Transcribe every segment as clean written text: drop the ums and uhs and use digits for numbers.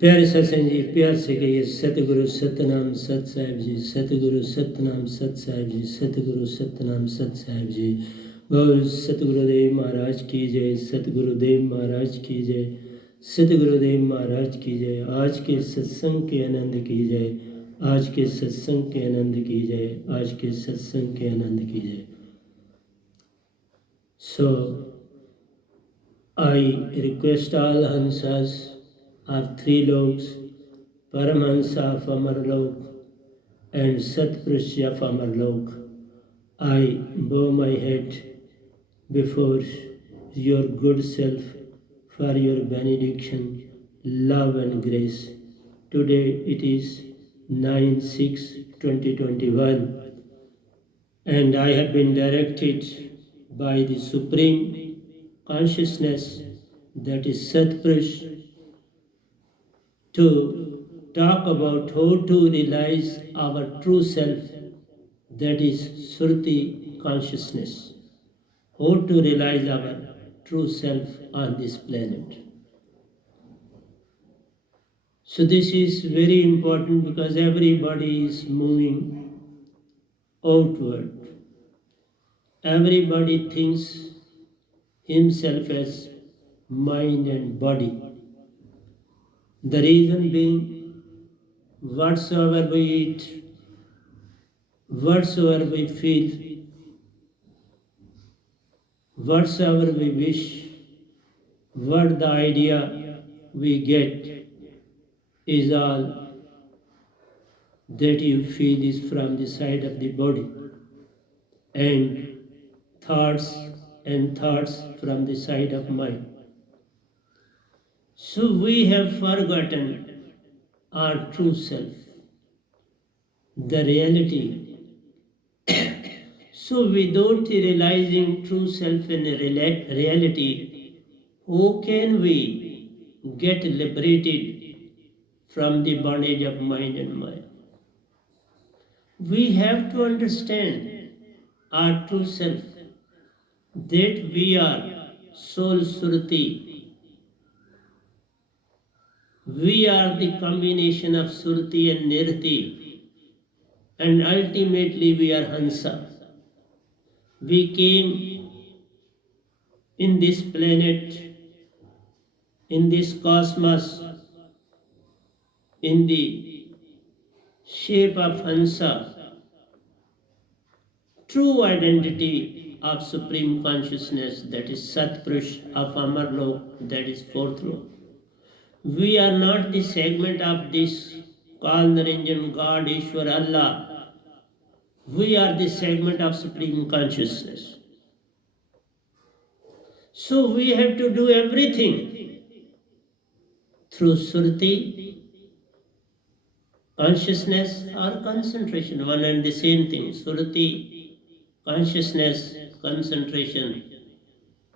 प्यारे सत्संग जी, प्यार से कहिए सतगुरु सतनाम सत साहिब जी, सतगुरु सतनाम सत साहिब जी, सतगुरु सतनाम सत साहिब जी। बोल सतगुरुदेव महाराज की जय, सतगुरुदेव महाराज की जय, सतगुरुदेव महाराज की जय। आज के सत्संग के आनंद की जय, आज के सत्संग के आनंद की जय, आज के सत्संग के आनंद की जय। So I request all Hansas, our three logs, Paramahansa of Amarlok and Satpurush of Amarlok, I bow my head before your good self for your benediction, love and grace. Today it is 9/6/2021 and I have been directed by the Supreme Consciousness, that is Satpurush, to talk about how to realize our true self, that is Surti consciousness. How to realize our true self on this planet. So this is very important because everybody is moving outward. Everybody thinks himself as mind and body. The reason being, whatsoever we eat, whatsoever we feel, whatsoever we wish, what the idea we get is all that you feel is from the side of the body, and thoughts from the side of mind. So we have forgotten our true self, the reality. So without realizing true self and reality, how can we get liberated from the bondage of mind and mind? We have to understand our true self, that we are soul Surti. We are the combination of Surti and Nirti, and ultimately we are Hansa. We came in this planet, in this cosmos, in the shape of Hansa, true identity of Supreme Consciousness, that is Satpurush of Amarlok, that is fourth law. We are not the segment of this called Naranjan, God, Ishwar, Allah. We are the segment of Supreme Consciousness. So we have to do everything through Surti, consciousness or concentration, one and the same thing. Surti, consciousness, concentration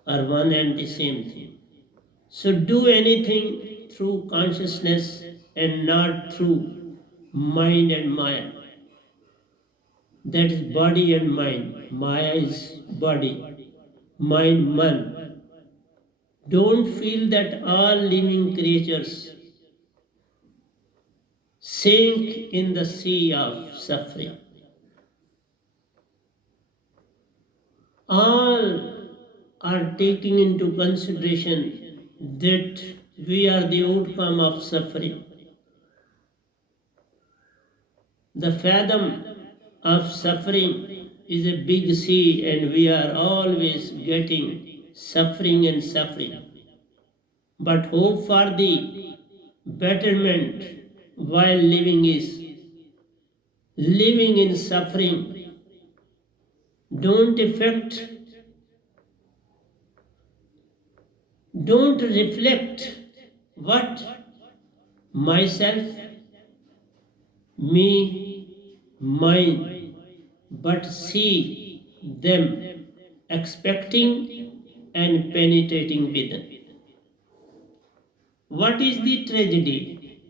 are one and the same thing. So do anything through consciousness and not through mind and Maya. That is body and mind. Maya is body, mind, man. Don't feel that all living creatures sink in the sea of suffering. All are taking into consideration that we are the outcome of suffering. The fathom of suffering is a big sea, and we are always getting suffering and suffering. But hope for the betterment while living is living in suffering. Don't reflect what myself, me, mine, but see them expecting and penetrating within. What is the tragedy?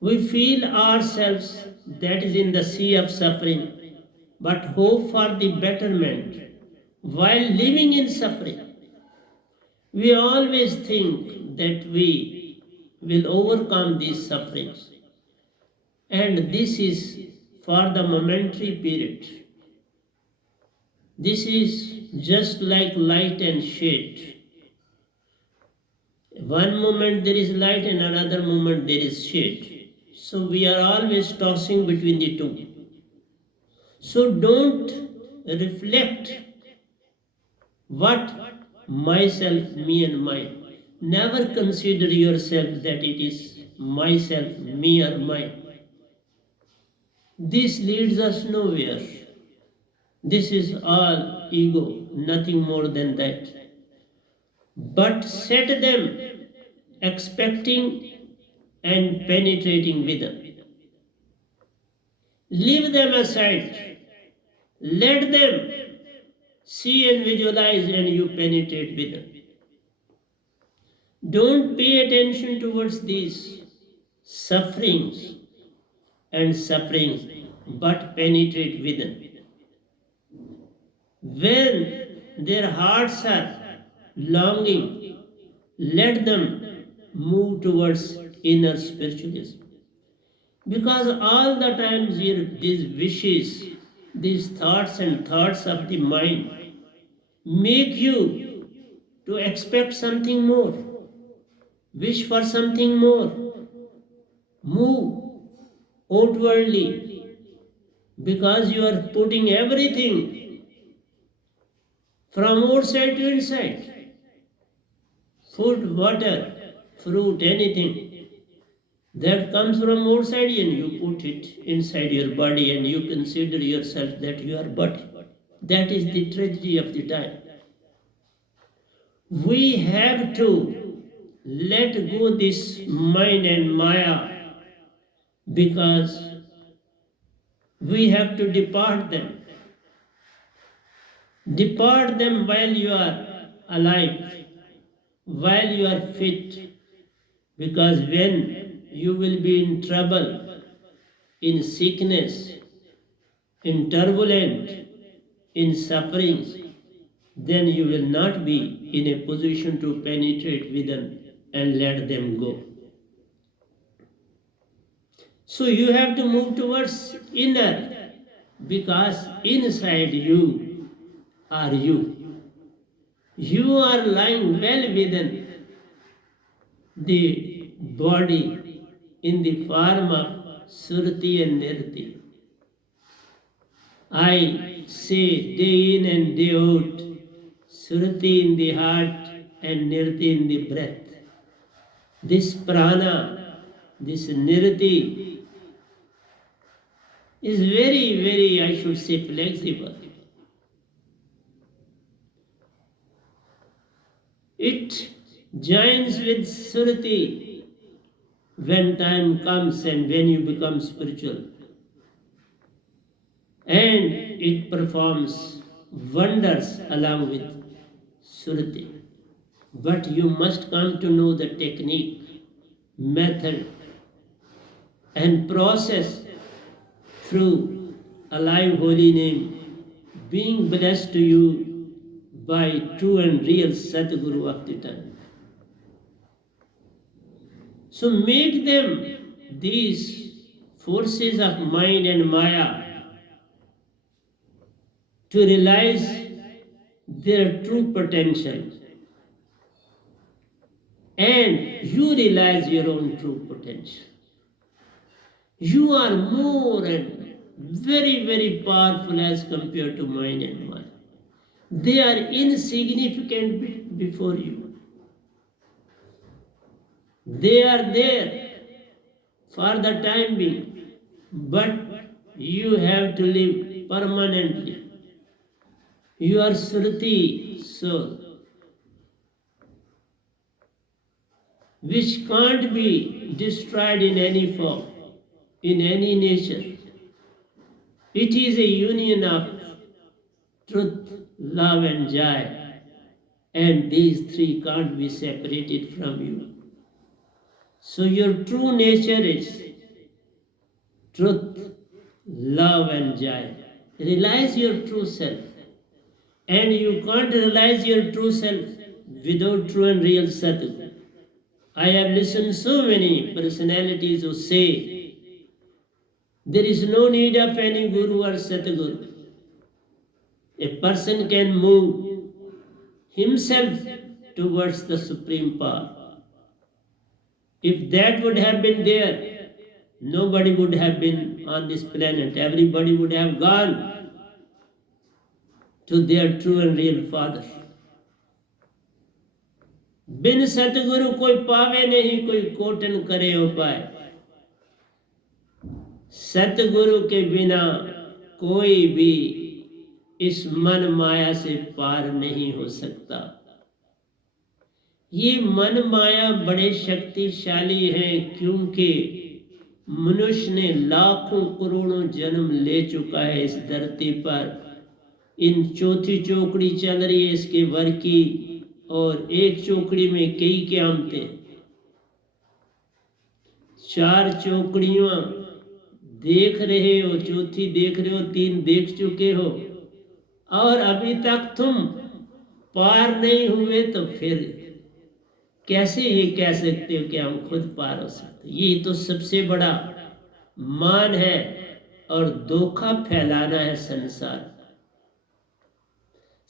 We feel ourselves that is in the sea of suffering, but hope for the betterment while living in suffering. We always think that we will overcome these sufferings. And this is for the momentary period. This is just like light and shade. One moment there is light and another moment there is shade. So we are always tossing between the two. So don't reflect what myself, me and mine. Never consider yourself that it is myself, me or mine. This leads us nowhere. This is all ego, nothing more than that. But set them expecting and penetrating with them. Leave them aside. Let them see and visualize and you penetrate with them. Don't pay attention towards these sufferings and sufferings, but penetrate with them. When their hearts are longing, let them move towards inner spiritualism. Because all the times these wishes, these thoughts and thoughts of the mind make you to expect something more, wish for something more, move outwardly, because you are putting everything from outside to inside. Food, water, fruit, anything that comes from outside and you put it inside your body and you consider yourself that you are body. That is the tragedy of the time. We have to let go this mind and Maya, because we have to depart them. Depart them while you are alive, while you are fit, because when you will be in trouble, in sickness, in turbulence, in sufferings, then you will not be in a position to penetrate with them and let them go. So you have to move towards inner, because inside you are you. You are lying well within the body in the form of Surti and Nirti. I say day in and day out, Surti in the heart and Nirti in the breath. This prana, this Nirti is very, very, I should say, flexible. It joins with Surti when time comes and when you become spiritual. And it performs wonders along with Surti. But you must come to know the technique, method, and process through alive holy name being blessed to you by true and real Sadguru of the time. So make them, these forces of mind and Maya, to realize their true potential, and you realize your own true potential. You are more and very, very powerful as compared to mind and Maya. They are insignificant before you. They are there for the time being, but you have to live permanently. You are Surti soul, which can't be destroyed in any form, in any nature. It is a union of truth, love, and joy, and these three can't be separated from you. So your true nature is truth, love, and joy. Realize your true self. And you can't realize your true self without true and real Sadguru. I have listened so many personalities who say there is no need of any guru or satguru. A person can move himself towards the supreme power. If that would have been there, nobody would have been on this planet. Everybody would have gone to their true and real Father. बिन सतगुरु कोई पावे नहीं, कोई cotton करे उपाय। सतगुरु के बिना कोई भी इस मन माया से पार नहीं हो सकता। ये मन माया बड़े शक्तिशाली हैं, क्योंकि मनुष्य ने लाखों करोड़ों जन्म ले चुका है इस धरती पर। इन चौथी चौकड़ी चल रही है इसके वर की, और एक चौकड़ी में कई के आमते, 4 चौकड़ियां देख रहे हो, चौथी देख रहे हो, 3 देख चुके हो, और अभी तक तुम पार नहीं हुए, तो फिर कैसे ये कह सकते हो कि हम खुद पार हो सकते? ये तो सबसे बड़ा मान है और धोखा फैलाना है संसार।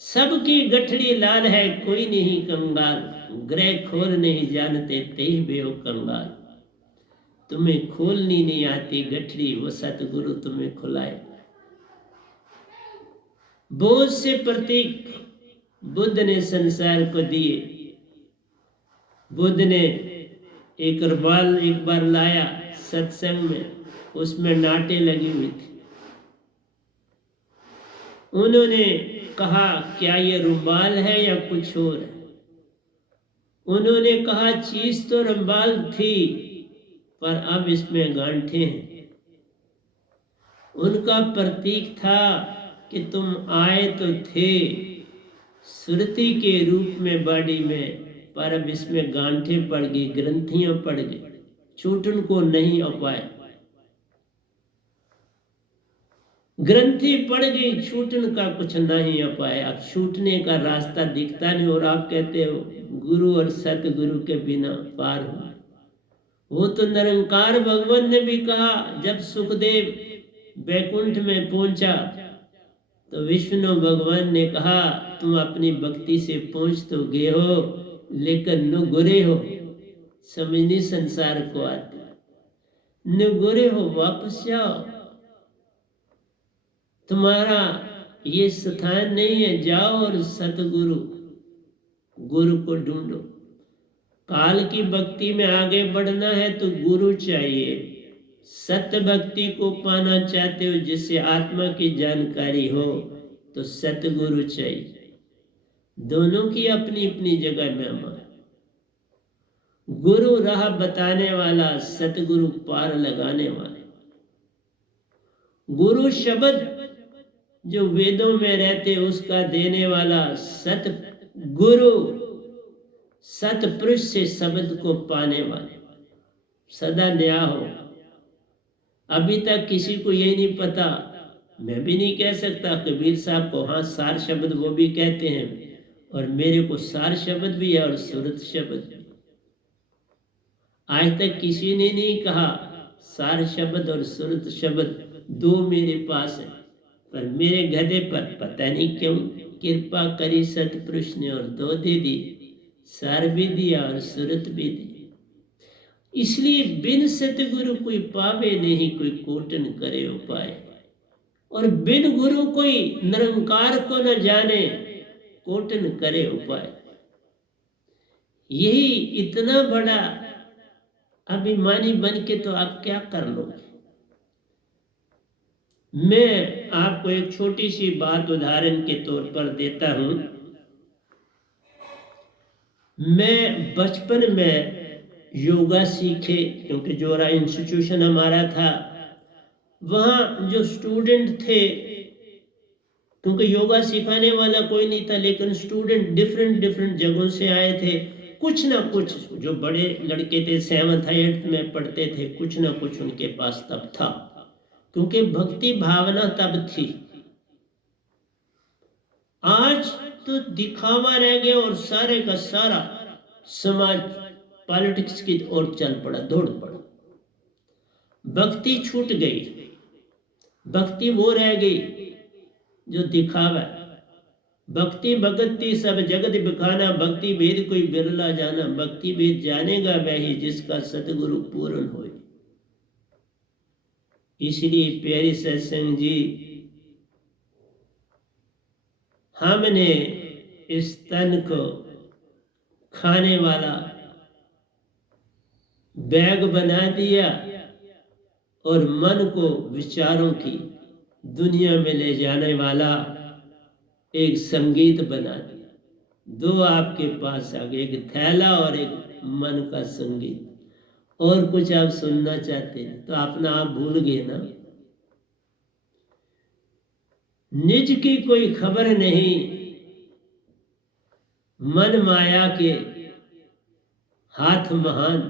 सबकी गठड़ी लाल है, कोई नहीं कंगाल, ग्रह खोल नहीं जानते तेई बेओ कंगाल। तुम्हें खोलनी नहीं आती गठड़ी, वो सतगुरु तुम्हें खुलाए। बहुत से प्रतीक बुद्ध ने संसार को दिए। बुद्ध ने एक रुमाल एक बार लाया सत्संग में, उसमें नाटे लगी हुई थी। उन्होंने कहा क्या ये रुमाल है या कुछ और है? उन्होंने कहा चीज तो रुमाल थी, पर अब इसमें गांठे हैं। उनका प्रतीक था कि तुम आए तो थे सुरती के रूप में बॉडी में, पर अब इसमें गांठे पड़ गई, ग्रंथियां पड़ गई, छूटन को नहीं आ पाए। ग्रंथि पड़ गई, छूटन का कुछ नहीं आ पाया। अब छूटने का रास्ता दिखता नहीं, और आप कहते हो गुरु और सतगुरु के बिना पार हो। वो तो निरंकार भगवान ने भी कहा, जब सुखदेव बैकुंठ में पहुंचा तो विष्णु भगवान ने कहा तुम अपनी भक्ति से पहुंच तो गए हो, लेकिन न गुरे हो, समझनी संसार को आते, न गुरे हो, वापस जाओ, तुम्हारा ये स्थान नहीं है, जाओ और सतगुरु गुरु को ढूंढो। काल की भक्ति में आगे बढ़ना है तो गुरु चाहिए। सत्य भक्ति को पाना चाहते हो जिससे आत्मा की जानकारी हो, तो सतगुरु चाहिए। दोनों की अपनी अपनी जगह महिमा है। गुरु राह बताने वाला, सतगुरु पार लगाने वाला। गुरु शब्द जो वेदों में रहते उसका देने वाला, सत गुरु सतपुरुष से शब्द को पाने वाले, सदा नया हो। अभी तक किसी को ये नहीं पता, मैं भी नहीं कह सकता, कबीर साहब को हाँ सार शब्द वो भी कहते हैं, और मेरे को सार शब्द भी है और सुरत शब्द भी। आज तक किसी ने नहीं कहा सार शब्द और सुरत शब्द दो मेरे पास है, पर मेरे गधे पर पता नहीं क्यों कृपा करी सतपुरुष ने और दो दे दी, सार भी दिया और सुरत भी दी। इसलिए बिन सतगुरु कोई पावे नहीं, कोई कोटन करे उपाय, और बिन गुरु कोई निरंकार को न जाने, कोटन करे उपाय। यही इतना बड़ा अभिमानी बन के तो आप क्या कर लोगे। मैं आपको एक छोटी सी बात उदाहरण के तौर पर देता हूं। मैं बचपन में योगा सीखे, क्योंकि जोरा इंस्टीट्यूशन हमारा था, वहाँ जो स्टूडेंट थे, क्योंकि योगा सिखाने वाला कोई नहीं था, लेकिन स्टूडेंट डिफरेंट जगहों से आए थे। कुछ ना कुछ, जो बड़े लड़के थे 7th 8th में पढ़ते थे, कुछ ना कुछ उनके पास तब था, क्योंकि भक्ति भावना तब थी। आज तो दिखावा रह गया और सारे का सारा समाज पॉलिटिक्स की ओर चल पड़ा, दौड़ पड़ा। भक्ति छूट गई, भक्ति वो रह गई जो दिखावा। भक्ति भगति सब जगत बिखाना, भक्ति भेद कोई बिरला जाना। भक्ति भेद जानेगा वही जिसका सतगुरु पूर्ण होए। इसलिए प्यारे सत्संग जी, हमने इस तन को खाने वाला बैग बना दिया और मन को विचारों की दुनिया में ले जाने वाला एक संगीत बना दिया। दो आपके पास आ गए, एक थैला और एक मन का संगीत। और कुछ आप सुनना चाहते हैं तो अपना आप भूल गए ना। निज की कोई खबर नहीं, मन माया के हाथ महान।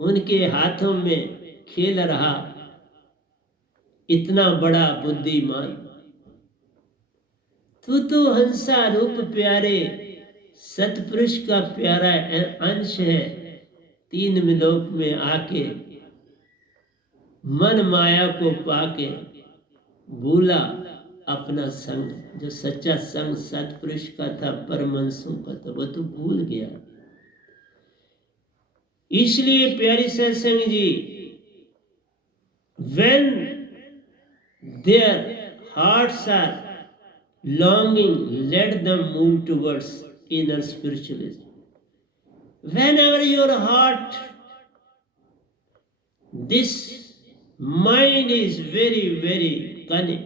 उनके हाथों में खेल रहा इतना बड़ा बुद्धिमान। तू तो हंसा रूप प्यारे, सतपुरुष का प्यारा अंश है। तीन लोक में आके मन माया को पाके भूला अपना संग, जो सच्चा संग सतपुरुष का था, परमहंसों का था, वो तो भूल गया। इसलिए प्यारी सत्संग जी, when their hearts are longing, let them move towards inner spiritualism. Whenever your heart, this mind is very, very cunning.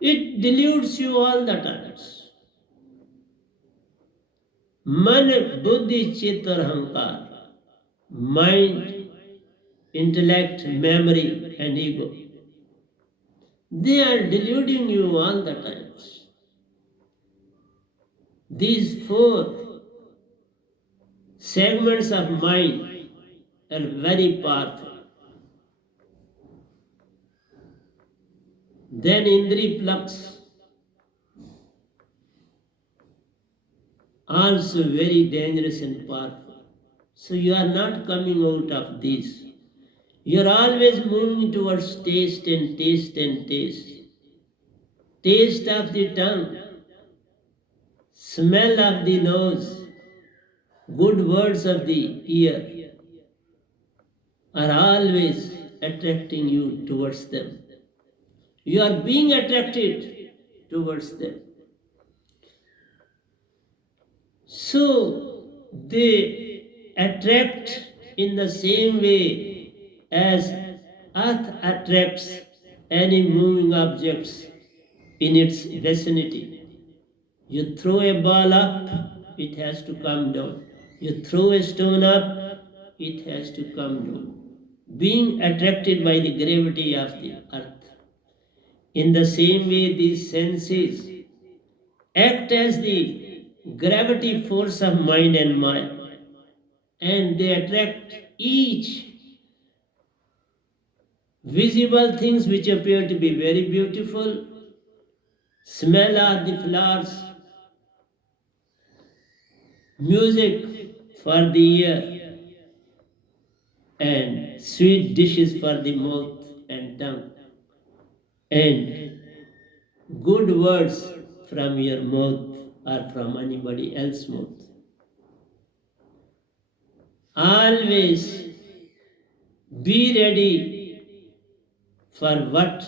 It deludes you all the times. मन, बुद्धि, चित्त और अहंकार, mind, intellect, memory and ego, they are deluding you all the times. These four segments of mind are very powerful. Then Indri Plux, also very dangerous and powerful. So you are not coming out of these. You are always moving towards taste and taste and taste. Taste of the tongue, smell of the nose, good words of the ear are always attracting you towards them. You are being attracted towards them. So they attract in the same way as earth attracts any moving objects in its vicinity. You throw a ball up, it has to come down. You throw a stone up, it has to come down, being attracted by the gravity of the earth. In the same way, these senses act as the gravity force of mind and mind, and they attract each visible things which appear to be very beautiful, smell of the flowers, music for the ear, and sweet dishes for the mouth and tongue, and good words from your mouth or from anybody else's mouth. Always be ready for what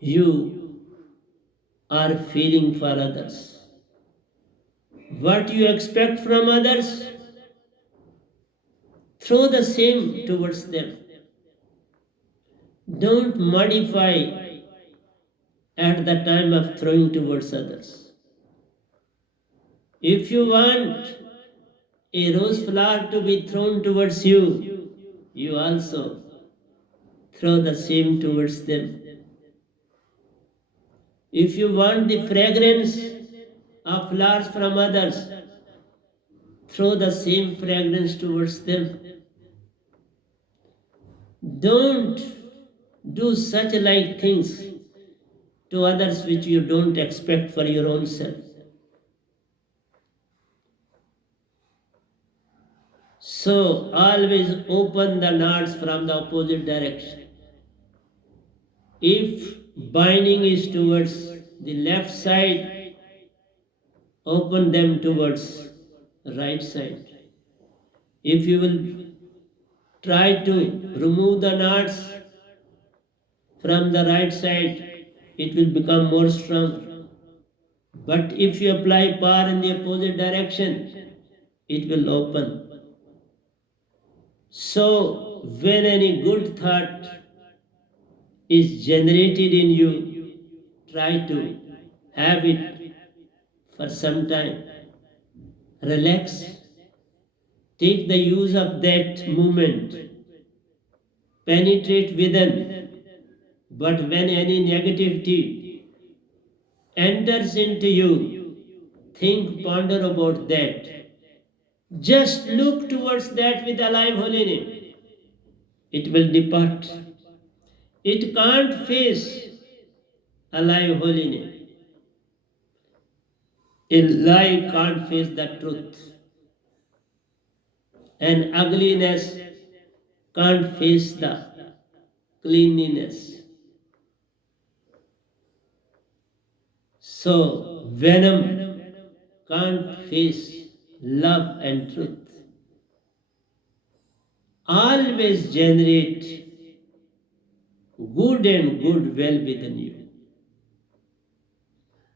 you are feeling for others. What you expect from others, throw the same towards them. Don't modify at the time of throwing towards others. If you want a rose flower to be thrown towards you, you also throw the same towards them. If you want the fragrance of flowers from others, throw the same fragrance towards them. Don't do such like things to others which you don't expect for your own self. So always open the knots from the opposite direction. If binding is towards the left side, open them towards right side. If you will try to remove the knots from the right side, it will become more strong. But if you apply power in the opposite direction, it will open. So when any good thought is generated in you, try to have it for some time. Relax. Take the use of that movement. Penetrate within. But when any negativity enters into you, think, ponder about that. Just look towards that with alive holy name. It will depart. It can't face alive holy name. A lie can't face the truth. And ugliness can't face the cleanliness. So venom can't face love and truth. Always generate good and good well within you.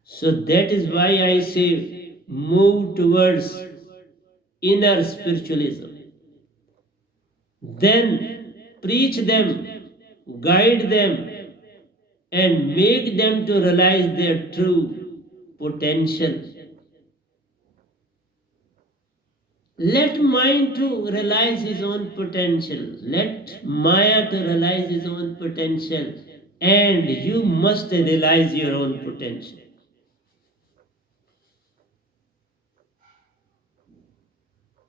So that is why I say move towards inner spiritualism. Then preach them, guide them, and make them to realize their true potential. Let mind to realize his own potential. Let Maya to realize his own potential. And you must realize your own potential.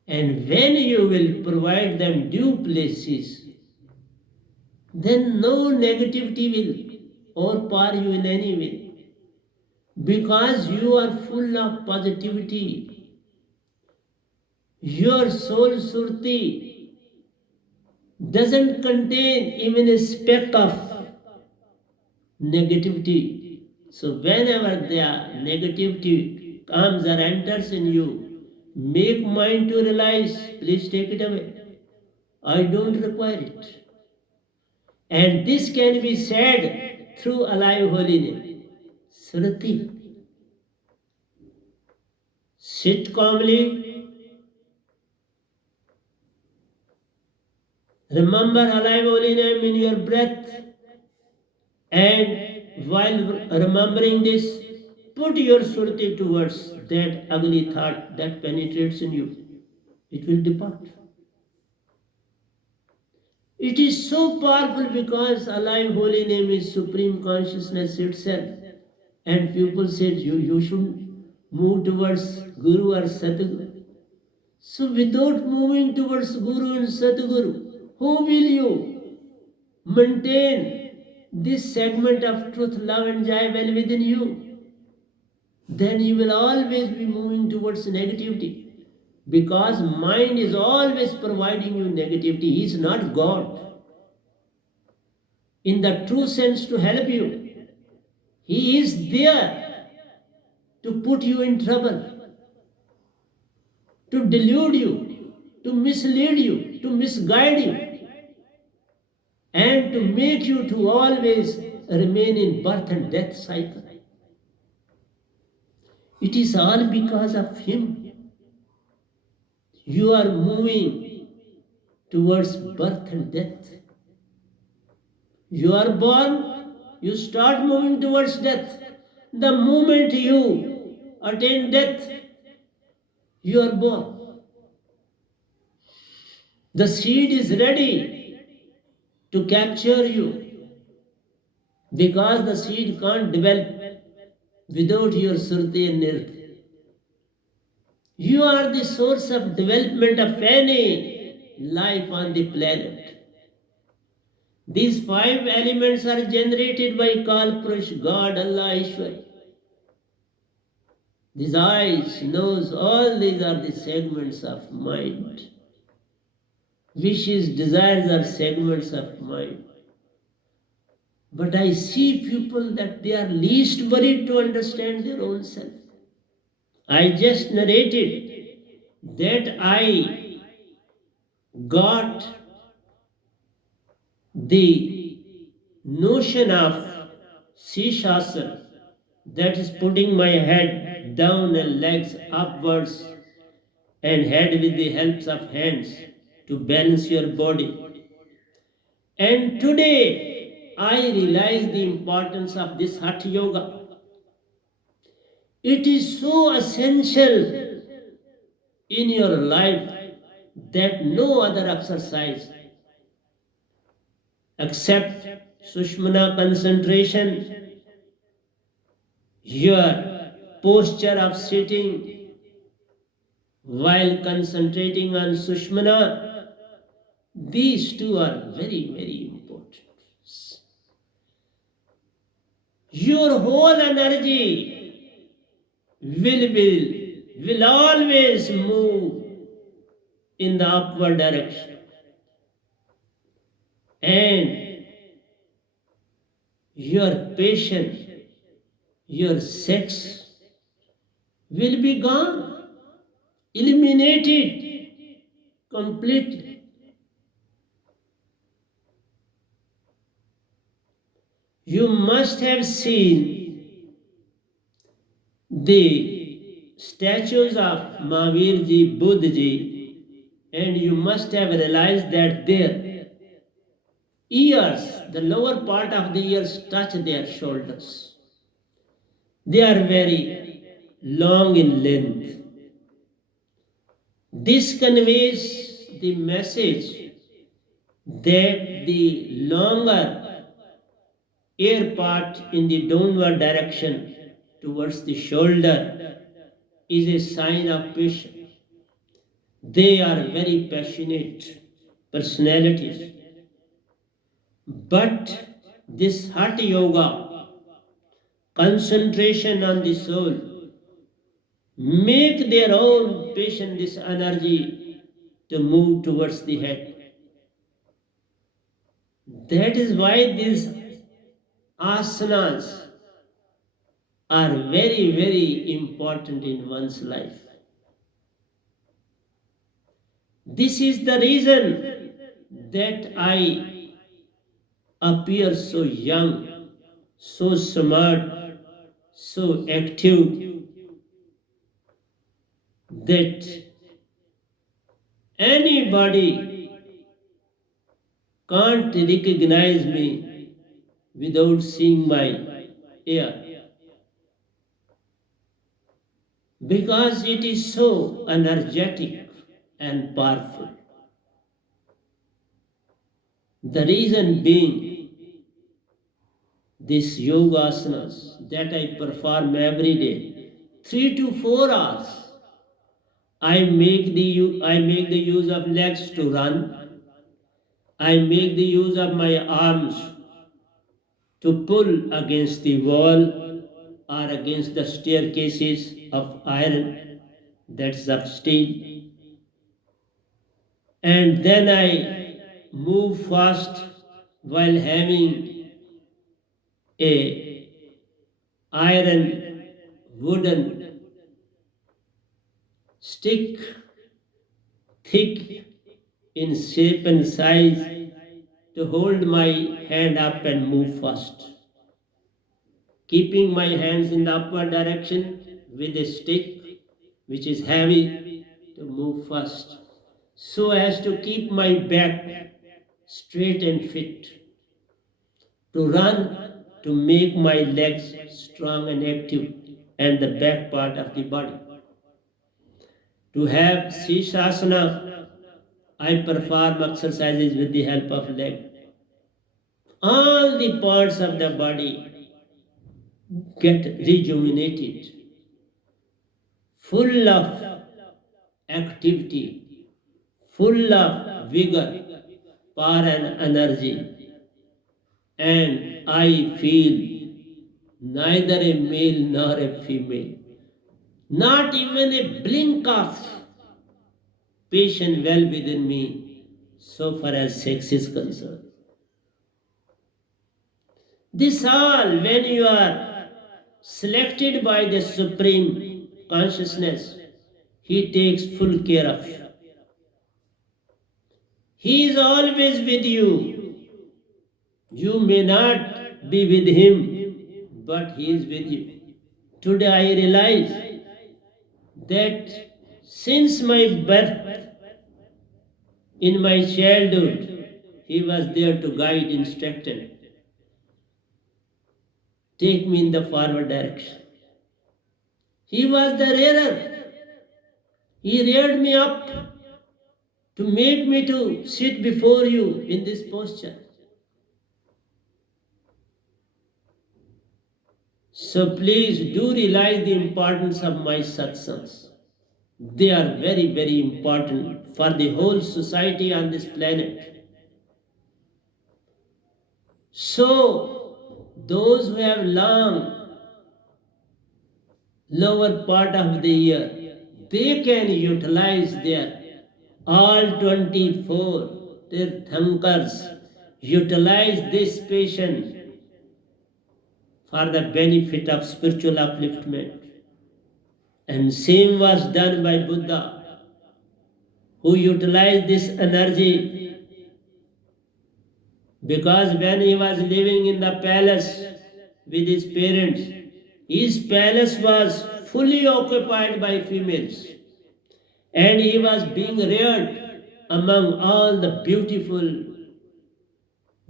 And when you will provide them due places, then no negativity will overpower you in any way. Because you are full of positivity. Your soul surti doesn't contain even a speck of negativity. So whenever the negativity comes or enters in you, make mind to realize, please take it away. I don't require it. And this can be said through alive holy name. Sruti. Sit calmly. Remember alive holy name in your breath. And while remembering this, put your surti towards that ugly thought that penetrates in you. It will depart. It is so powerful because alive holy name is supreme consciousness itself. And people said you should move towards Guru or Satguru. So without moving towards Guru and Satguru, how will you maintain this segment of truth, love and joy well within you? Then you will always be moving towards negativity. Because mind is always providing you negativity. He is not God. In the true sense to help you. He is there to put you in trouble, to delude you, to mislead you, to misguide you, and to make you to always remain in birth and death cycle. It is all because of him. You are moving towards birth and death. You are born, you start moving towards death. The moment you attain death, you are born. The seed is ready to capture you because the seed can't develop without your surti and nirti. You are the source of development of any life on the planet. These 5 elements are generated by Kal Purush, God, Allah, Ishwar. These eyes, nose, all these are the segments of mind. wishes, desires are segments of mind. But I see people that they are least worried to understand their own self. I just narrated that I got the notion of Shishasana, that is putting my head down and legs upwards and head with the help of hands to balance your body. And today I realize the importance of this Hatha Yoga. It is so essential in your life that no other exercise except Sushmana concentration, your posture of sitting while concentrating on Sushmana, these two are very, very important. Your whole energy will always move in the upward direction. And your passion, your sex will be gone, eliminated completely. You must have seen the statues of Mahavirji, Buddhaji, and you must have realized that their ears, the lower part of the ears, touch their shoulders. They are very long in length. This conveys the message that the longer air part in the downward direction towards the shoulder is a sign of patience. They are very passionate personalities. But this Hatha Yoga, concentration on the soul, make their own patient this energy to move towards the head. That is why these asanas are very, very important in one's life. This is the reason that I appear so young, so smart, so active, that anybody can't recognize me without seeing my hair, because it is so energetic and powerful. The reason being, these yoga asanas that I perform every day, 3 to 4 hours, I make the use of legs to run. I make the use of my arms to pull against the wall or against the staircases of iron, that's of steel. And then I move fast while having a iron wooden stick, thick in shape and size, to hold my hand up and move fast, keeping my hands in the upward direction with a stick which is heavy to move fast, so as to keep my back straight and fit, to run, to make my legs strong and active, and the back part of the body. To have Shishasana, I perform exercises with the help of leg. All the parts of the body get rejuvenated, full of activity, full of vigor, power and energy. And I feel neither a male nor a female, not even a blink of patient well within me, so far as sex is concerned. This all, when you are selected by the Supreme Consciousness, He takes full care of you. He is always with you. You may not be with Him, but He is with you. Today I realize that since my birth, in my childhood, He was there to guide, instruct, and take me in the forward direction. He was the rearer. He reared me up to make me to sit before you in this posture. So please do realize the importance of my satsangs. They are very, very important for the whole society on this planet. So, those who have long, lower part of the year, they can utilize their all 24 Tirthankars, utilize this patient for the benefit of spiritual upliftment. And same was done by Buddha, who utilized this energy because when he was living in the palace with his parents, his palace was fully occupied by females, and he was being reared among all the beautiful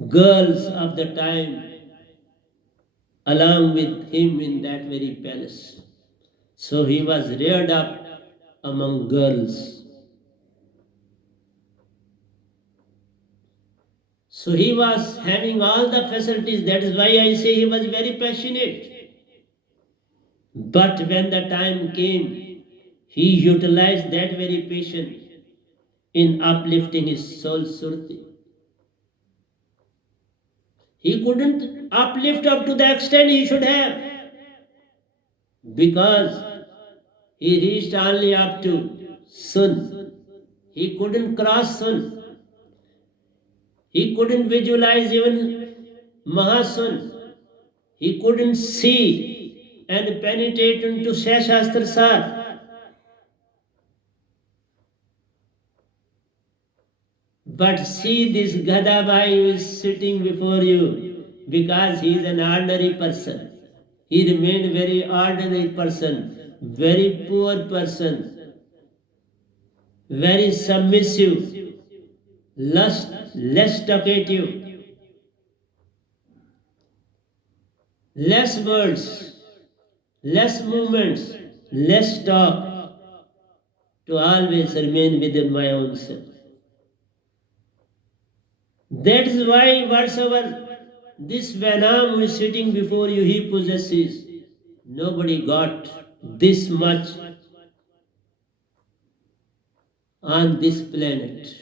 girls of the time along with him in that very palace. So he was reared up among girls. So he was having all the facilities. That is why I say he was very passionate. But when the time came, he utilized that very patience in uplifting his soul Surti. He couldn't uplift up to the extent he should have, because he reached only up to Sun. He couldn't cross Sun. He couldn't visualize even Mahasun. He couldn't see and penetrate into Shashastra Sar. But see this Gadabai who is sitting before you, because he is an ordinary person. He remained very ordinary person, very poor person, very submissive, less talkative, less words, less movements, less talk, to always remain within my own self. That is why whatsoever this Vanam who is sitting before you, he possesses. Nobody got this much on this planet.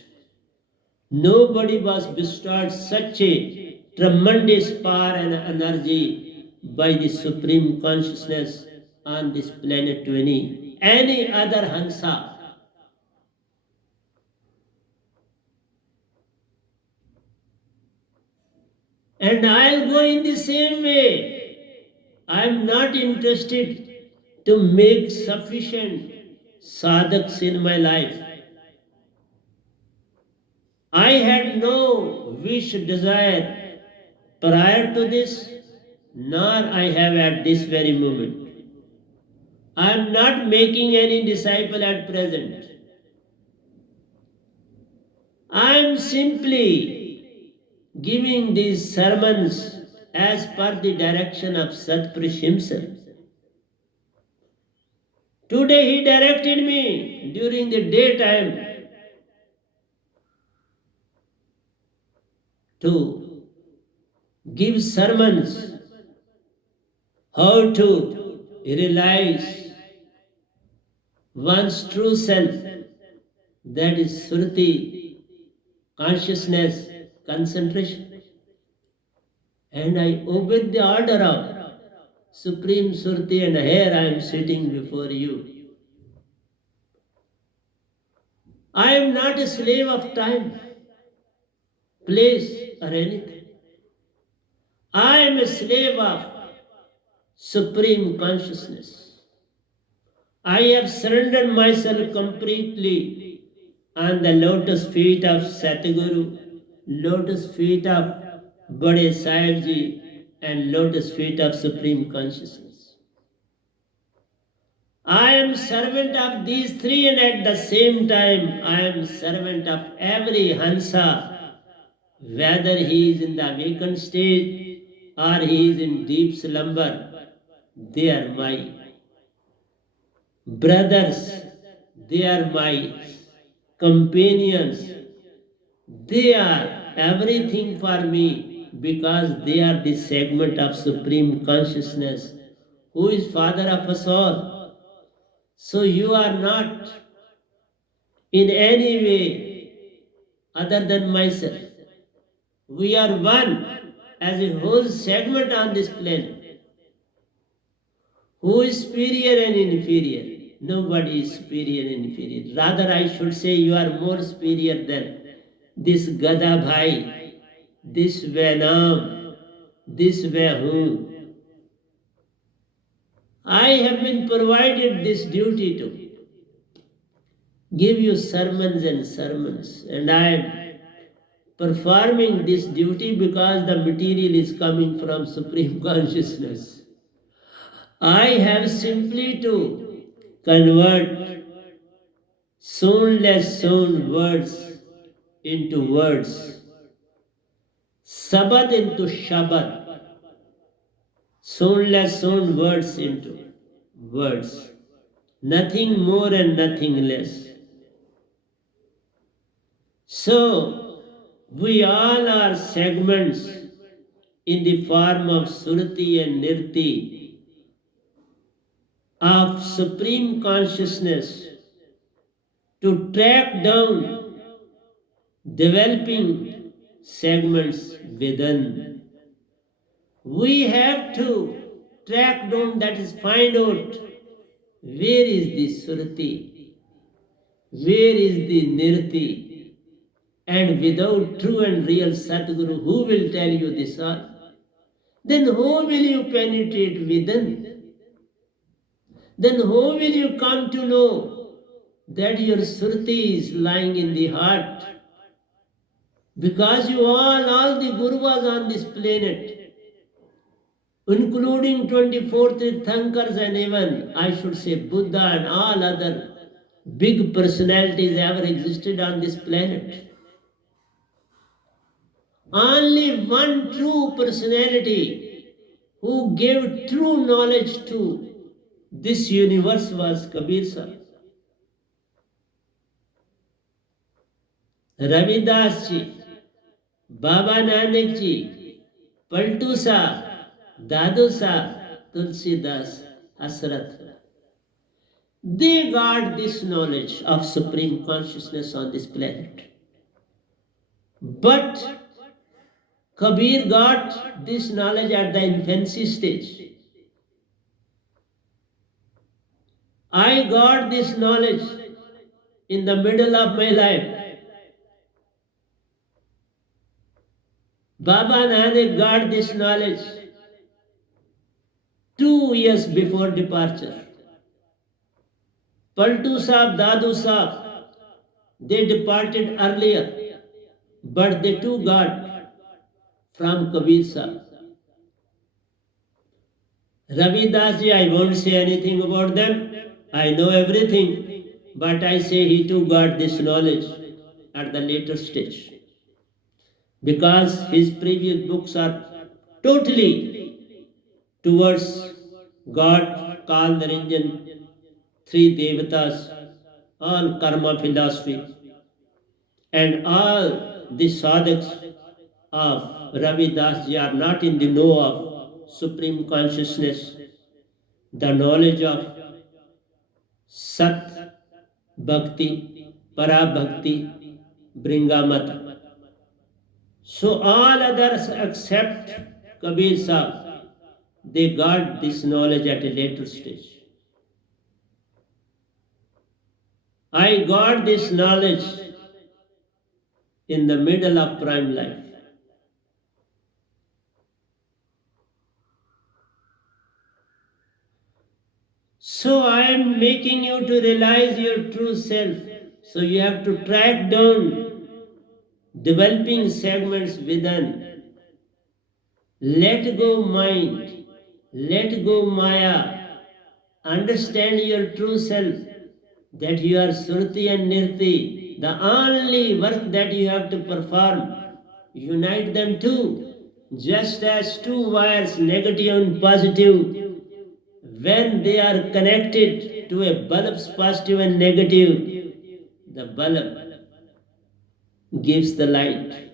Nobody was bestowed such a tremendous power and energy by the Supreme Consciousness on this planet to any other Hansa. And I'll go in the same way. I'm not interested to make sufficient sadhaks in my life. I had no wish, desire prior to this, nor I have at this very moment. I am not making any disciple at present. I am simply giving these sermons as per the direction of Satpurush himself. Today he directed me during the daytime to give sermons how to realize one's true self, that is Surti, consciousness, concentration. And I obeyed the order of Supreme Surti, and here I am sitting before you. I am not a slave of time. place or anything. I am a slave of Supreme Consciousness. I have surrendered myself completely on the lotus feet of Satguru, lotus feet of Bade Sahib Ji, and lotus feet of Supreme Consciousness. I am servant of these three, and at the same time I am servant of every Hansa, whether he is in the awakened state or he is in deep slumber. They are my brothers, they are my companions, they are everything for me because they are the segment of Supreme Consciousness who is Father of us all. So you are not in any way other than myself. We are one as a whole segment on this planet. Who is superior and inferior? Nobody is superior and inferior. Rather, I should say you are more superior than this Gada Bhai, this Venam, this Vehum. I have been provided this duty to give you sermons and sermons, and I am performing this duty because the material is coming from Supreme Consciousness. I have simply to convert soundless sound words into words, Sabad into Shabad, soundless sound words into words, nothing more and nothing less. So, we all are segments in the form of Surti and Nirti of Supreme Consciousness to track down developing segments within. We have to track down, that is, find out where is the Surti, where is the Nirti. And without true and real Satguru, who will tell you this all? Then how will you penetrate within? Then how will you come to know that your Surti is lying in the heart? Because you all the Guruvas on this planet, including 24 Tirthankars and even, I should say, Buddha and all other big personalities ever existed on this planet. Only one true personality who gave true knowledge to this universe was Kabir Sahib. Ravidas ji, Baba Nanak ji, Paltu Sahib, Dadu Sahib, Tulsidas, Hasrat. They got this knowledge of Supreme Consciousness on this planet. But Kabir got this knowledge at the infancy stage. I got this knowledge in the middle of my life. Baba Nanak got this knowledge 2 years before departure. Paltu Sahib, Dadu Sahib, they departed earlier, but they too got from Kabir Sahib. Ravidas ji, I won't say anything about them. I know everything, but I say he too got this knowledge at the later stage. Because his previous books are totally towards God, Kal Niranjan, three Devatas, all karma philosophy, and all the sadhaks of Ravidas ji are not in the know of Supreme Consciousness, the knowledge of Sat Bhakti, Para Bhakti, Bringamata. So all others except Kabir Sahib, they got this knowledge at a later stage. I got this knowledge in the middle of prime life. So I am making you to realize your true self. So you have to track down developing segments within. Let go mind, let go Maya, understand your true self, that you are Surti and Nirti. The only work that you have to perform, unite them two. Just as two wires, negative and positive, when they are connected to a bulb's positive and negative, the bulb gives the light.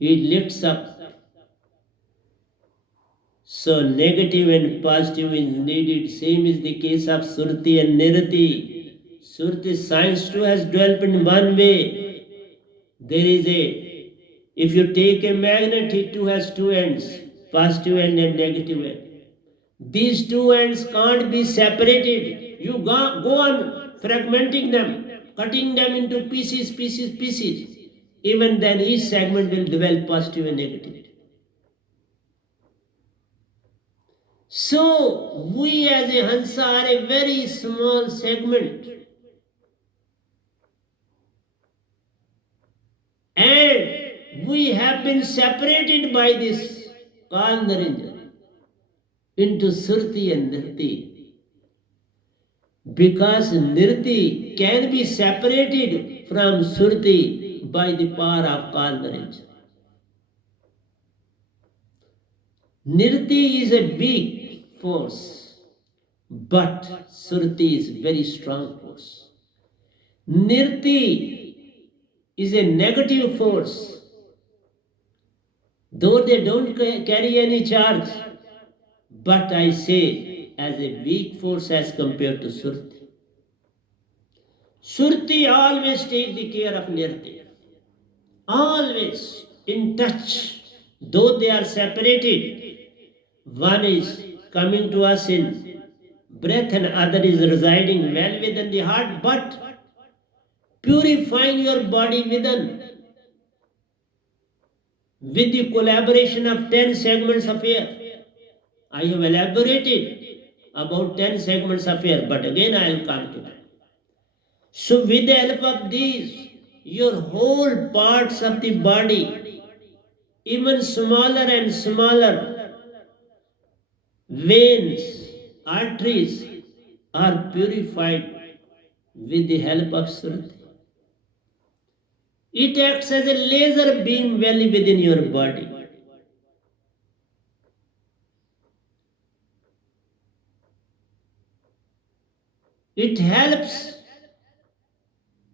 It lifts up. So negative and positive is needed. Same is the case of Surti and Nirti. Surti science too has developed in one way. There is a, if you take a magnet, it too has two ends, positive end and negative end. These two ends can't be separated. You go on fragmenting them, cutting them into pieces, pieces, pieces. Even then each segment will develop positive and negative. So we as a Hansa are a very small segment. And we have been separated by this Kalnarinjan into Surti and Nirti. Because Nirti can be separated from Surti by the power of Kalnarinjan. Nirti is a weak force, but Surti is very strong force. Nirti is a negative force, though they don't carry any charge, but I say as a weak force as compared to Surti. Surti always take the care of Nirti, always in touch, though they are separated. One is coming to us in breath and other is residing well within the heart, but purifying your body within with the collaboration of 10 segments of air. I have elaborated about 10 segments of air, but again I will come to that. So with the help of these, your whole parts of the body, even smaller and smaller veins, arteries, are purified with the help of Surti. It acts as a laser beam well within your body. It helps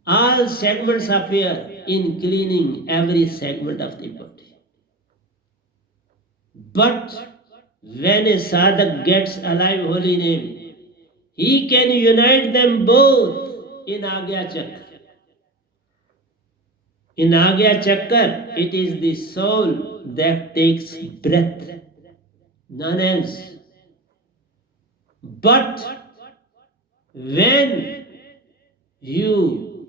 all segments of air in cleaning every segment of the body. But when a sadhak gets alive holy name, he can unite them both in Agya Chakra. In Agya Chakra, it is the soul that takes breath, none else. But when you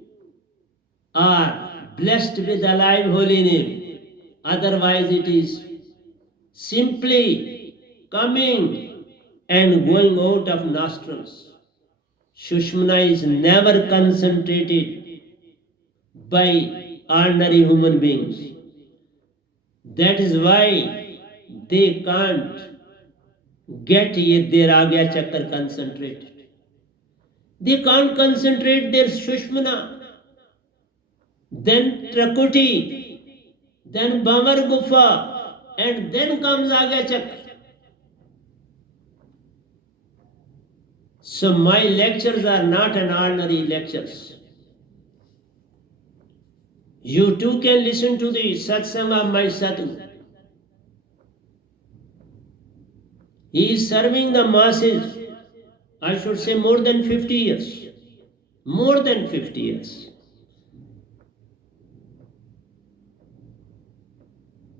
are blessed with alive holy name, otherwise it is simply coming and going out of nostrils. Sushmana is never concentrated by ordinary human beings. That is why they can't get their Agya Chakra concentrated. They can't concentrate their Sushmana, then Trakuti, then Bhamar Gufa, and then comes Agya Chakra. So my lectures are not an ordinary lectures. You too can listen to the satsang of my Sadhu. He is serving the masses, I should say more than 50 years. More than 50 years.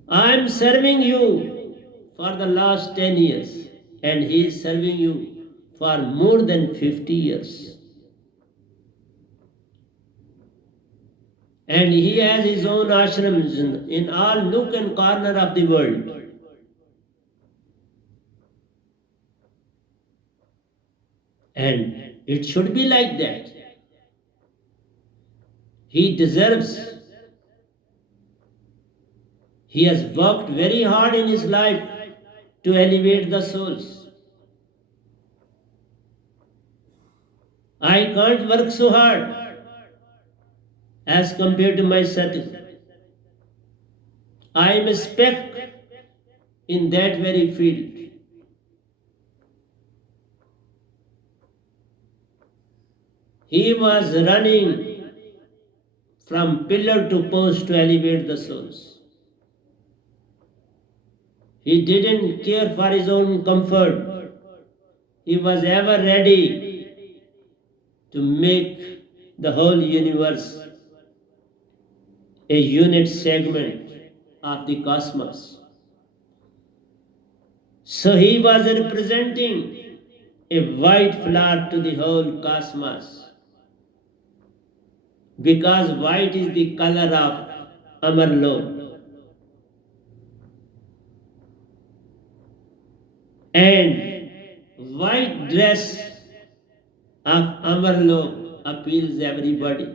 I am serving you for the last 10 years, and he is serving you for more than 50 years. And he has his own ashrams in all nook and corner of the world. And it should be like that. He deserves. He has worked very hard in his life to elevate the souls. I can't work so hard as compared to my sati. I am a speck in that very field. He was running from pillar to post to elevate the souls. He didn't care for his own comfort. He was ever ready to make the whole universe a unit segment of the cosmos. So he was representing a white flower to the whole cosmos, because white is the color of Amarlok. And white dress of Amarlok appeals everybody.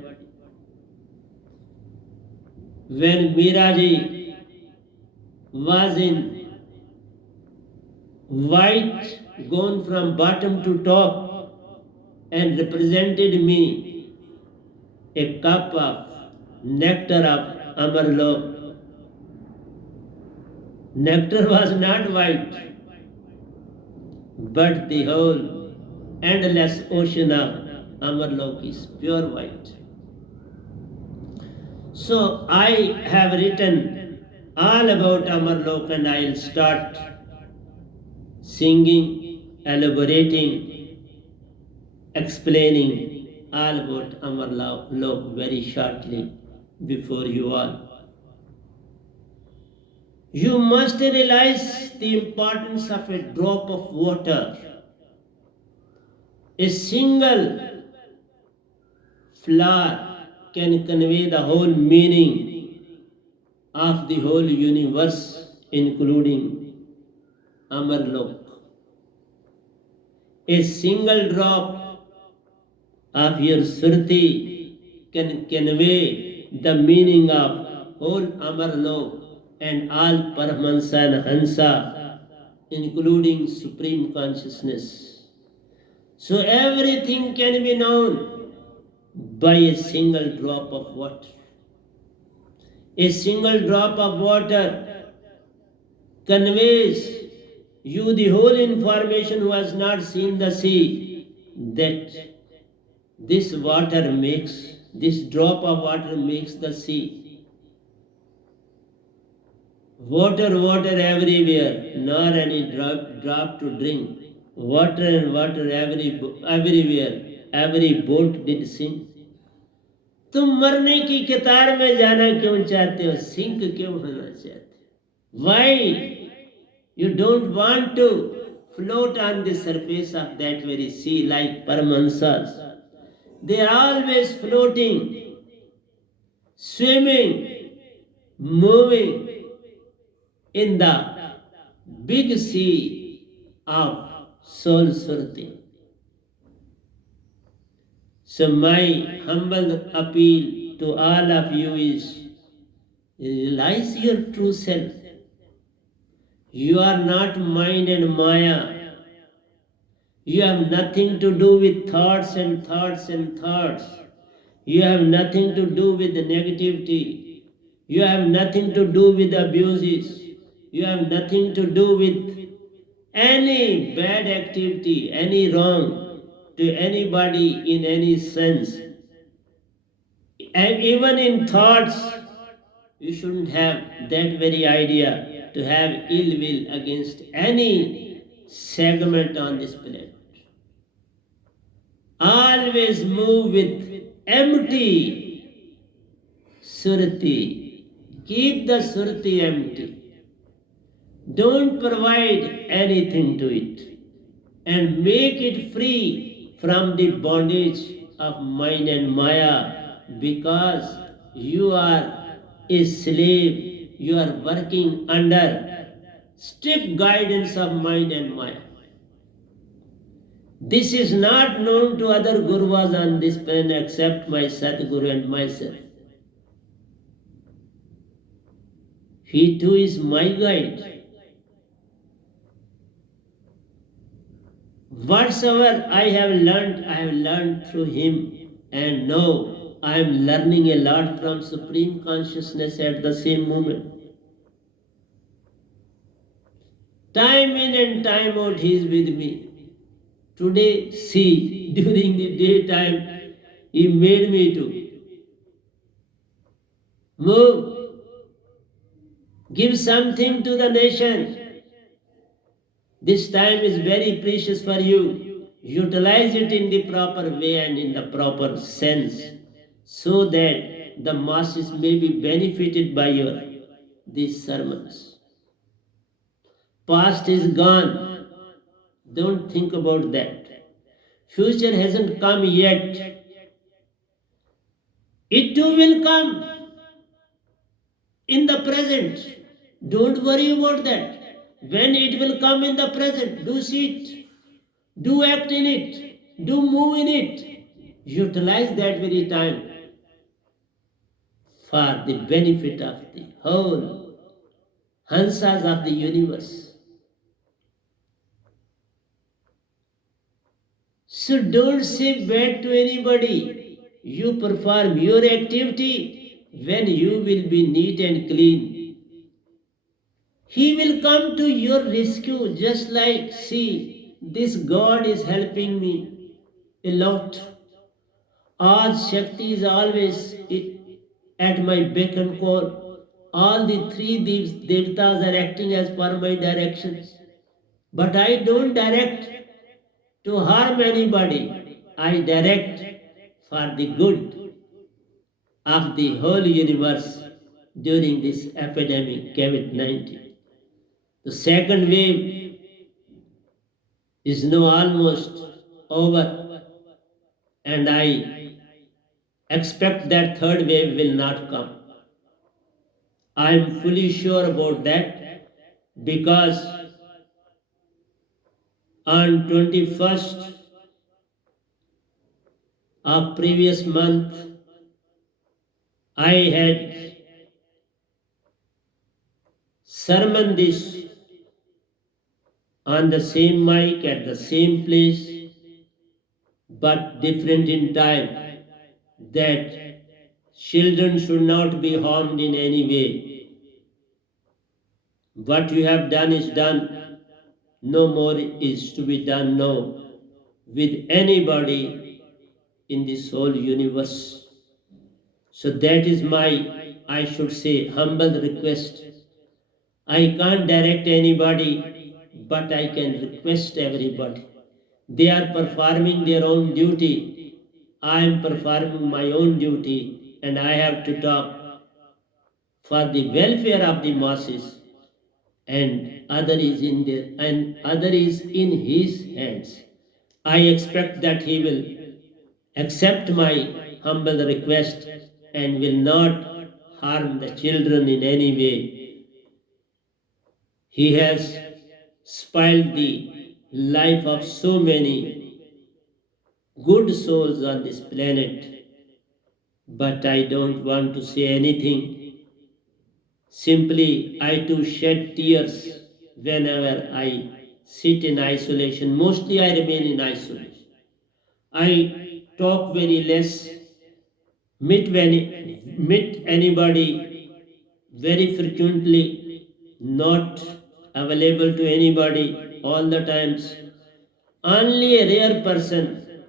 When Miraji was in white, gone from bottom to top, and represented me a cup of nectar of Amarlok. Nectar was not white, but the whole endless ocean of Amarlok is pure white. So I have written all about Amarlok, and I'll start singing, elaborating, explaining all about Amarlok very shortly before you all. You must realize the importance of a drop of water. A single flower can convey the whole meaning of the whole universe, including Amarlok. A single drop of your Surti can convey the meaning of whole Amarlok and all Paramahansa and Hansa, including Supreme Consciousness. So everything can be known by a single drop of water. A single drop of water conveys you the whole information who has not seen the sea, that this drop of water makes the sea. Water everywhere, nor any drop to drink. Water and water everywhere. Every boat did sink. तुम मरने की कतार में जाना क्यों चाहते हो? Sink क्यों होना चाहते हो? Why you don't want to float on the surface of that very sea like Paramahansas? They are always floating, swimming, moving in the big sea of soul Surti. So my humble appeal to all of you is, realize your true self. You are not mind and Maya. You have nothing to do with thoughts and thoughts and thoughts. You have nothing to do with the negativity. You have nothing to do with abuses. You have nothing to do with any bad activity, any wrong to anybody in any sense. And even in thoughts, you shouldn't have that very idea to have ill will against any segment on this planet. Always move with empty Surti. Keep the Surti empty. Don't provide anything to it, and make it free from the bondage of mind and Maya, because you are a slave, you are working under strict guidance of mind and Maya. This is not known to other Gurus on this planet except my Sadguru and myself. He too is my guide. Whatsoever I have learned through him, and now I am learning a lot from Supreme Consciousness at the same moment. Time in and time out he is with me. Today, see, during the daytime, he made me to move, give something to the nation. This time is very precious for you. Utilize it in the proper way and in the proper sense, so that the masses may be benefited by these sermons. Past is gone. Don't think about that. Future hasn't come yet. It too will come in the present. Don't worry about that. When it will come in the present, do see it, do act in it, do move in it. Utilize that very time for the benefit of the whole Hansas of the universe. So don't say bad to anybody. You perform your activity when you will be neat and clean. He will come to your rescue, just like, see, this God is helping me a lot. Adi Shakti is always at my beck and call. All the three devatas are acting as per my directions. But I don't direct to harm anybody. I direct for the good of the whole universe during this epidemic COVID-19. The second wave is now almost over, and I expect that third wave will not come. I am fully sure about that because on 21st of previous month, I had sermon this on the same mic at the same place, but different in time, that children should not be harmed in any way. What you have done is done. No more is to be done now with anybody in this whole universe. So that is my, I should say, humble request. I can't direct anybody, but I can request everybody. They are performing their own duty. I am performing my own duty, and I have to talk for the welfare of the masses, and other is in his hands. I expect that he will accept my humble request and will not harm the children in any way. He has spoiled the life of so many good souls on this planet, but I don't want to say anything. Simply, I too shed tears whenever I sit in isolation. Mostly, I remain in isolation. I talk very less, meet anybody very frequently, not available to anybody all the times. Only a rare person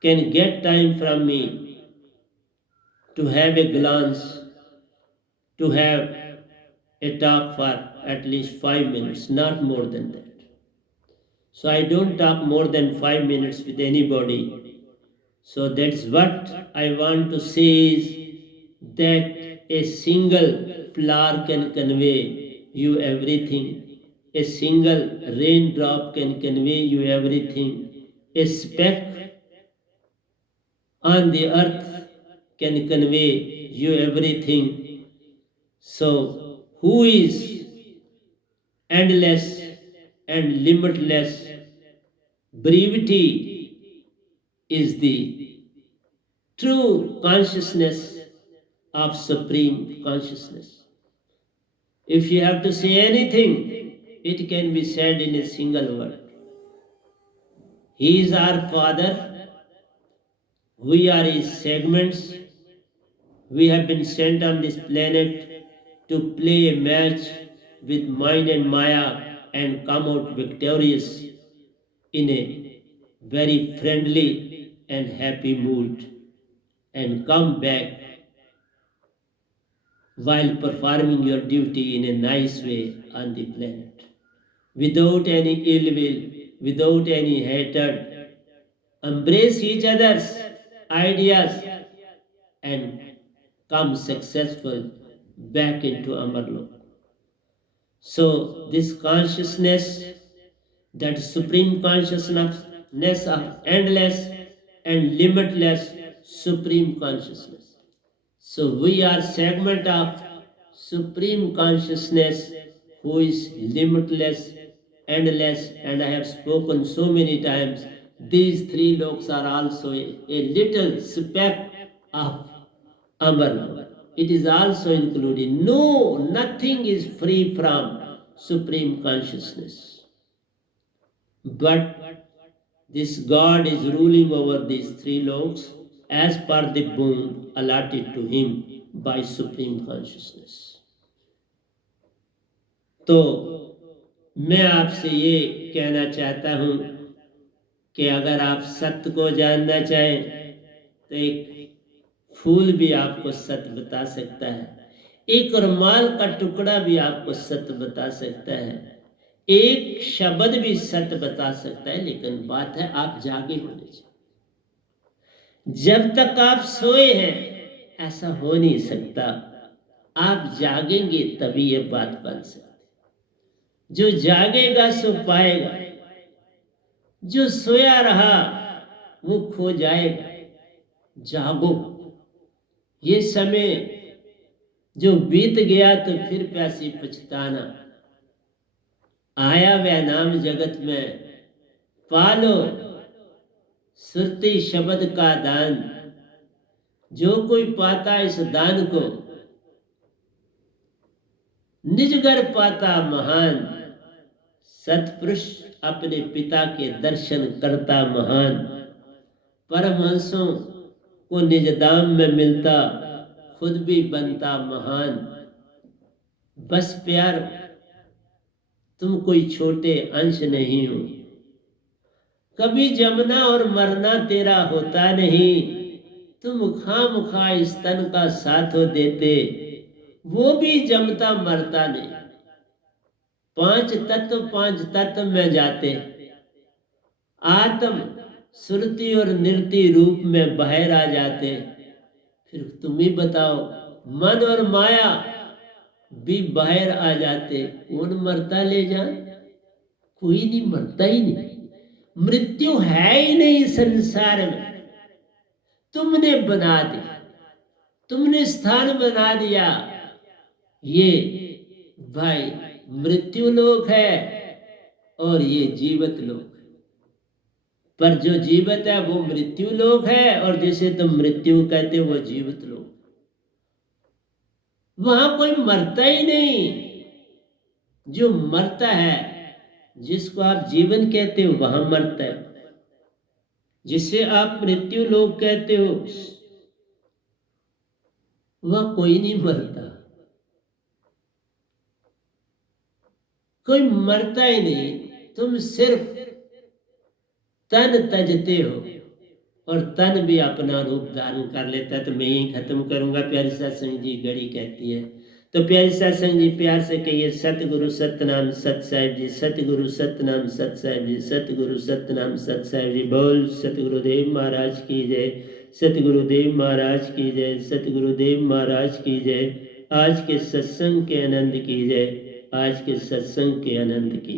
can get time from me to have a glance, to have a talk for at least 5 minutes, not more than that. So I don't talk more than 5 minutes with anybody. So that's what I want to say is that a single flower can convey you everything. A single raindrop can convey you everything. A speck on the earth can convey you everything. So, who is endless and limitless? Brevity is the true consciousness of supreme consciousness. If you have to say anything, it can be said in a single word. He is our Father. We are His segments. We have been sent on this planet to play a match with mind and Maya and come out victorious in a very friendly and happy mood, and come back while performing your duty in a nice way on the planet, without any ill will, without any hatred. Embrace each other's ideas and come successful back into Amarlok. So, this consciousness, that supreme consciousness of endless and limitless supreme consciousness. So, we are segment of supreme consciousness who is limitless, endless, and I have spoken so many times. These three loks are also a little speck of Amar. It is also included. No, nothing is free from supreme consciousness. But this God is ruling over these three loks as per the boon allotted to him by supreme consciousness. तो मैं आपसे ये कहना चाहता हूँ कि अगर आप सत्य को जानना चाहें तो एक फूल भी आपको सत्य बता सकता है, एक रुमाल का टुकड़ा भी आपको सत्य बता सकता है, एक शब्द भी सत्य बता सकता है। लेकिन बात है आप जागे होने चाहिए। जब तक आप सोए हैं ऐसा हो नहीं सकता, आप जागेंगे तभी ये बात बन सकती। जो जागेगा सो पाएगा, जो सोया रहा वो खो जाएगा। जागो, ये समय जो बीत गया तो फिर प्यासी पछताना। आया वह नाम जगत में, पालो सुरती शब्द का दान। जो कोई पाता इस दान को, निजगर पाता महान। सतपुरुष अपने पिता के दर्शन करता महान। परमहंसों को निज दाम में मिलता, खुद भी बनता महान। बस प्यार तुम कोई छोटे अंश नहीं हो, कभी जमना और मरना तेरा होता नहीं। तुम खामखा इस तन का साथ हो देते, वो भी जमता मरता नहीं। पांच तत्व में जाते, आत्म सुरति और नृति रूप में बाहर आ जाते। फिर तुम ही बताओ, मन और माया भी बाहर आ जाते, कौन मरता ले जाए? कोई नहीं, मरता ही नहीं। मृत्यु है ही नहीं संसार में। तुमने बना दिया, तुमने स्थान बना दिया। ये भाई मृत्यु लोक है और ये जीवित लोक है। पर जो जीवित है वो मृत्यु लोक है, और जिसे तुम मृत्यु कहते हो वो जीवित लोक। वहां कोई मरता ही नहीं। जो मरता है, जिसको आप जीवन कहते हो, वहां मरता है। जिसे आप मृत्यु लोक कहते हो, वह कोई नहीं मरता। कोई मरता ही नहीं। तुम सिर्फ तन तजते हो, और तन भी अपना रूप धारण कर लेता है। तो मैं यही खत्म करूंगा। प्यारी सत्संग जी घड़ी कहती है, तो प्यारी सत्संग जी प्यार से कहिए, सतगुरु सतनाम सत साहिब जी, सतगुरु सतनाम सत साहिब जी, सतगुरु सतनाम सत साहिब जी। बोल सतगुरुदेव महाराज की जय, सतगुरुदेव महाराज की जय, सतगुरुदेव महाराज की जय। आज के सत्संग के आनंद की जय, आज के सत्संग के आनंद की।